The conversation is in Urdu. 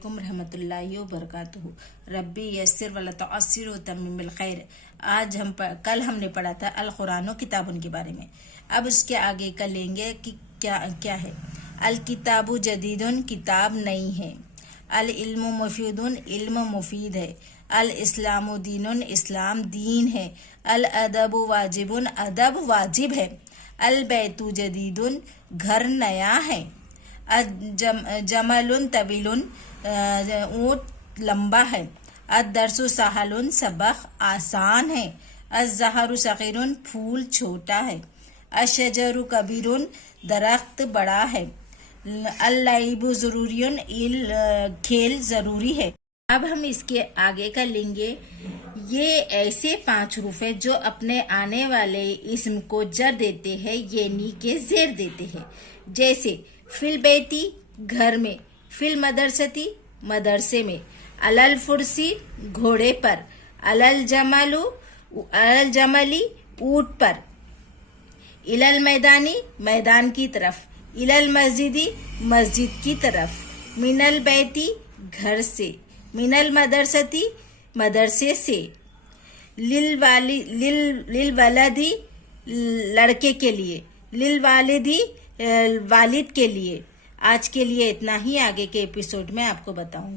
علیکم رحمۃ اللہ وبرکاتہ۔ ربی یسر ولا تعسر وتمم بالخیر۔ کل ہم نے پڑھا تھا القرآن و کتابن کے بارے میں۔ اب اس کے آگے کل لیں گے کہ کیا ہے۔ الکتاب جدید، کتاب نئی ہے۔ العلم مفید، علم مفید ہے۔ الاسلام دین، اسلام دین ہے۔ الادب واجب، ادب واجب ہے۔ البیت جدید، گھر نیا ہے۔ جمل طویل، اونٹ لمبا ہے۔ الدرس سہل، سبق آسان ہے۔ الزہر صغیر، پھول چھوٹا ہے۔ الشجر کبیر، درخت بڑا ہے۔ اللعب ضروری، کھیل ضروری ہے۔ اب ہم اس کے آگے کا لیں گے۔ یہ ایسے 5 حروف ہیں جو اپنے آنے والے اسم کو جر دیتے ہیں یعنی کہ زیر دیتے ہیں، جیسے فی البیتی گھر میں، فی المدرستی مدرسے میں، علی الفرسی گھوڑے پر، علی الجملی اونٹ پر، الی المیدانی میدان کی طرف، الی المسجدی مسجد کی طرف، من البیتی گھر سے، من المدرستی مدرسے سے، للولدی لڑکے کے لیے، للوالدی والد کے لیے۔ آج کے لیے اتنا ہی، آگے کے ایپیسوڈ میں آپ کو بتاؤں گی۔